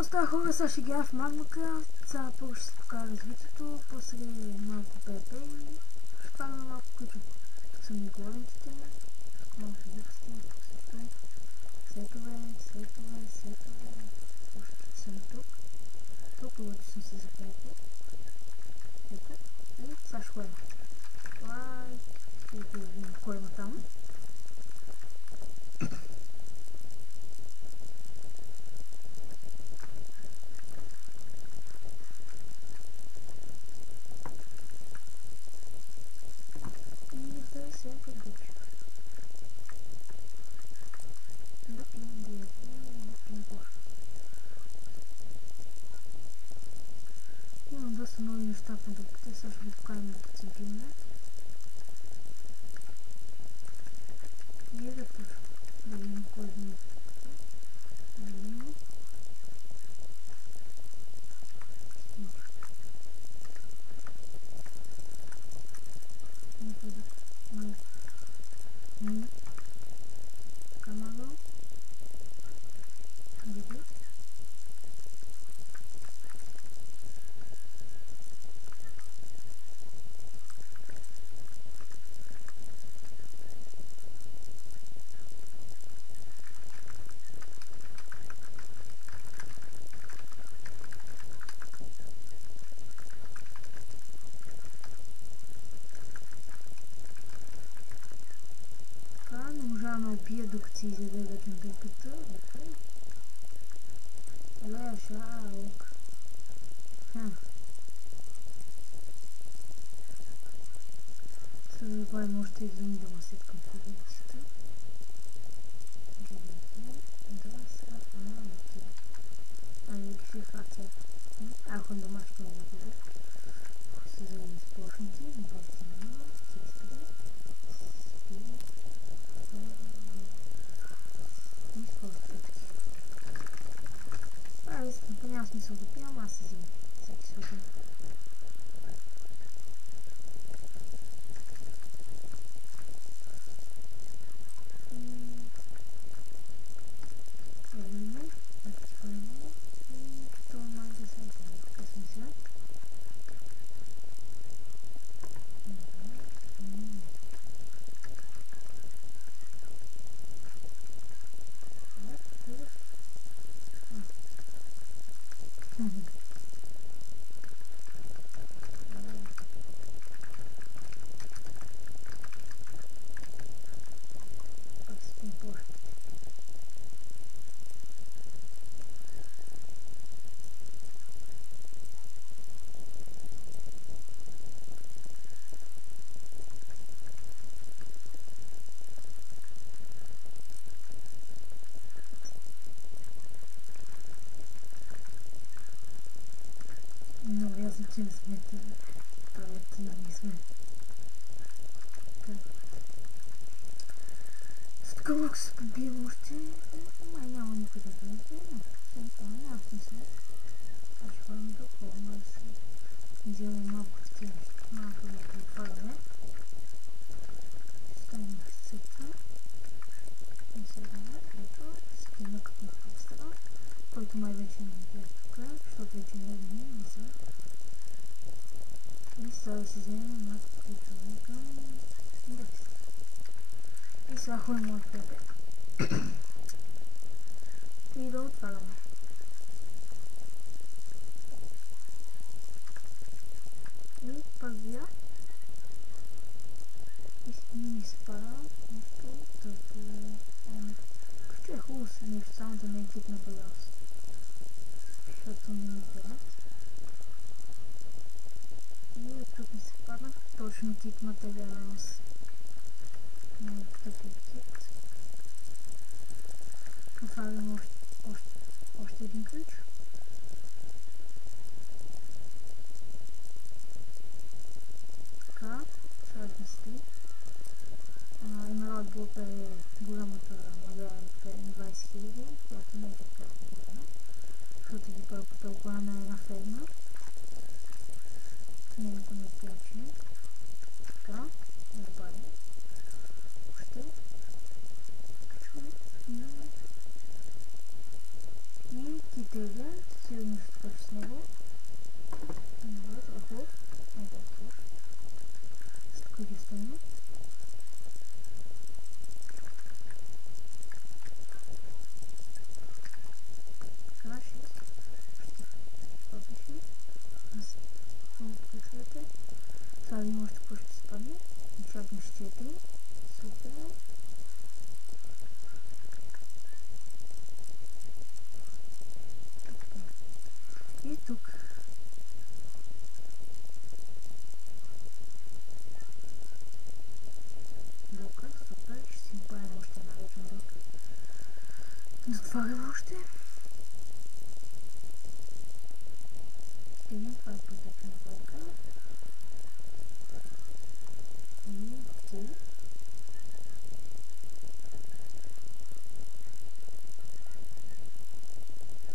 какво става, хора? Сега ще играя в Magmacraft. Сега първо ще се покажа развитието, после малко ПВП и ще караме малко ключов. Тук са ми големите, малко буксти, тук също. Сетове. Още съм тук. Толкова че съм се за ПВП. Ето. И сега ще ходим. Това е да видим кой има там. Имам доста нови неща в дупките, сега ще ви покажем да се гимне. И да видим кой е ми. Камаго. Види. Не можа да ме убия, докато си изяде легендарката. Шалок. Сега да добавим още един домасет към колекцията. Ще хватя. Ако домашки не бъде. Се заедем с площните. Няма смисъл да пиям, аз се взимам всеки случай. Много ясно, че не сме проекти, не сме. С такова, ако се побием още, май няма никой да дойде, но след това няма смисъл. Това ще ходим до хора, да се вземем малко такива неща, малко да го отваряме. Ще станем в сърца. И сега, ето, стигна като на постава, който май вече не е тук, защото вече не е не са. И сега да се вземем малко ключове към индекс. И сега ходим от ПВП. И да отваряме. И първия. И ми се пада нещо тъпо. Ще е хубаво си нещо, само да не е кит на пазарс. Защото не ми трябват. И тук ми се падна точно кит материалс. Много тъпи кит. Отварям още Fire protection vodka. И ти.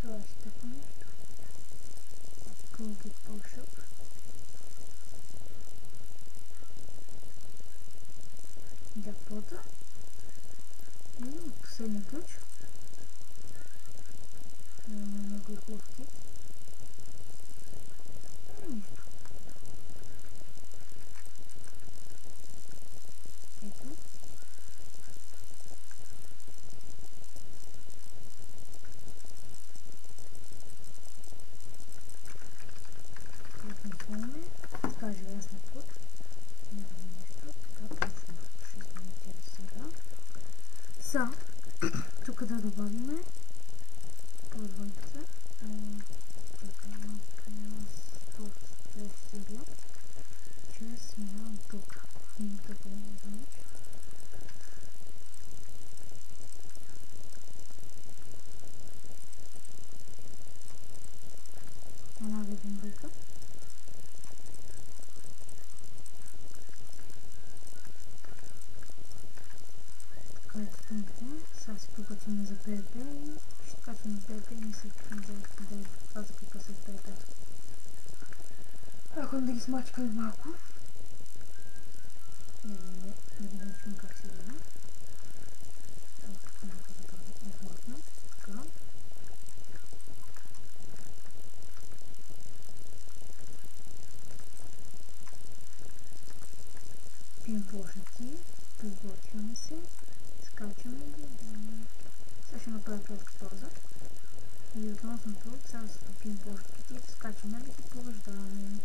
Това ще тако нещо. Toolkit Workshop. Джакпота. И последния ключ. Имаме много хубав кит. И нищо. Ето. Тук напълне. Така желязна плът. Няма нещо. Така точно ще измонтира сега. Са. Тук да добавиме подвойката. Чакай малко това ще бил. Че сминавам тук. Тук не знаеш. Една веденбойка. Така е тъмпе. Сега си приготвяме за ПВП и ще качваме на ПВП и не се да каза какъв се ПВП. Ако да ги смачкаме малко. Да ги научим как се гледа. Тук малко да е хладно. Така. Пием площи, приготвяме се, скачаме ги. Сега ще направя кратка пауза. И относно тук, сега стопим площите и скачаме да ги повреждаваме.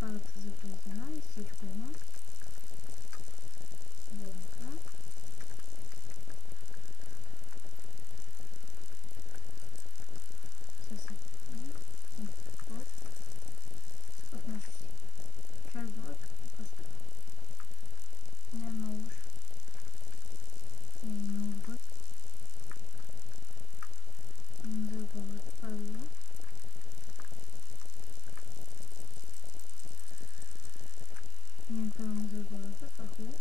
Харата за бензина и всичко има. Добре. Сега се купим. Вот. Отнеш си. Чай вот. Просто. Не е много уж. Не е много бът. Не забавят правило. Не правилно забавят. Това е хубаво.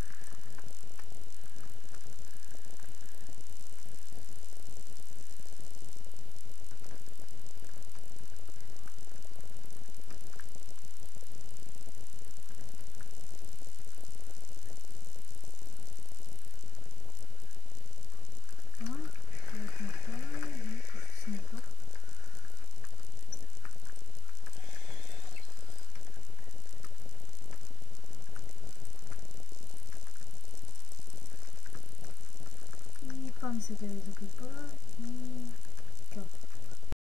Това ми се гледа за клипа и